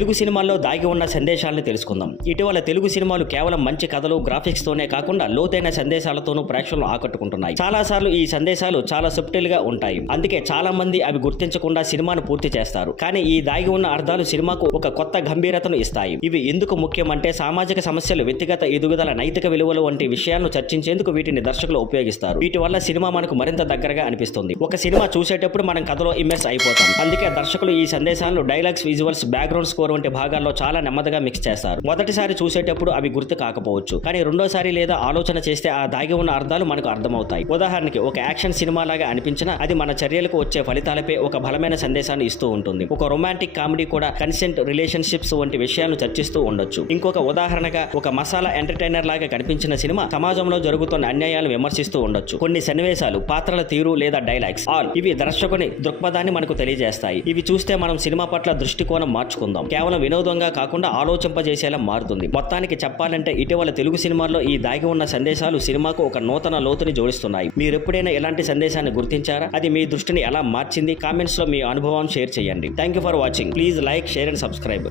తెలుగు సినిమాల్లో దాగి ఉన్న సందేశాలను తెలుసుకుందాం. ఇటీవల తెలుగు సినిమాలు కేవలం మంచి కథలు, గ్రాఫిక్స్ తోనే కాకుండా లోతైన సందేశాలతోనూ ప్రేక్షకులను ఆకట్టుకుంటున్నాయి. చాలా సార్లు ఈ సందేశాలు చాలా సబ్టిల్ గా ఉంటాయి. అందుకే చాలా మంది అవి గుర్తించకుండా సినిమాను పూర్తి చేస్తారు. కానీ ఈ దాగి ఉన్న అర్థాలు సినిమాకు ఒక కొత్త గంభీరతను ఇస్తాయి. ఇవి ఎందుకు ముఖ్యమంటే సామాజిక సమస్యలు, వ్యక్తిగత ఎదుగుదల, నైతిక విలువలు వంటి విషయాలను చర్చించేందుకు వీటిని దర్శకులు ఉపయోగిస్తారు. వీటి వల్ల సినిమా మనకు మరింత దగ్గరగా అనిపిస్తుంది. ఒక సినిమా చూసేటప్పుడు మనం కథలో ఇమెర్స్ అయిపోతాం. అందుకే దర్శకులు ఈ సందేశాలను డైలాగ్స్, విజువల్స్, బ్యాక్గ్రౌండ్ స్కోర్ వంటి భాగాల్లో చాలా నెమ్మదిగా మిక్స్ చేస్తారు. మొదటిసారి చూసేటప్పుడు అవి గుర్తు కాకపోవచ్చు, కానీ రెండోసారి లేదా ఆలోచన చేస్తే ఆ దాగి ఉన్న అర్థాలు మనకు అర్థమవుతాయి. ఉదాహరణకి ఒక యాక్షన్ సినిమా లాగా అనిపించినా అది మన చర్యలకు వచ్చే ఫలితాలపై ఒక బలమైన సందేశాన్ని ఇస్తూ ఉంటుంది. ఒక రొమాంటిక్ కామెడీ కూడా కన్సెంట్, రిలేషన్షిప్స్ వంటి విషయాలను చర్చిస్తూ ఉండొచ్చు. ఇంకొక ఉదాహరణగా ఒక మసాలా ఎంటర్టైనర్ లాగా కనిపించిన సినిమా సమాజంలో జరుగుతున్న అన్యాయాలను విమర్శిస్తూ ఉండొచ్చు. కొన్ని సన్నివేశాలు, పాత్రల తీరు లేదా డైలాగ్స్ ఇవి దర్శకుని దృక్పథాన్ని మనకు తెలియజేస్తాయి. ఇవి చూస్తే మనం సినిమా పట్ల దృష్టికోణం మార్చుకుందాం. కేవలం వినోదంగా కాకుండా ఆలోచింపజేసేలా మారుతుంది. మొత్తానికి చెప్పాలంటే ఇటీవల తెలుగు సినిమాల్లో ఈ దాగి ఉన్న సందేశాలు సినిమాకు ఒక నూతన లోతుని జోడిస్తున్నాయి. మీరు ఎప్పుడైనా ఇలాంటి సందేశాన్ని గుర్తించారా? అది మీ దృష్టిని ఎలా మార్చింది? కామెంట్స్ లో మీ అనుభవాన్ని షేర్ చేయండి. Thank you for watching. Please like, share and subscribe.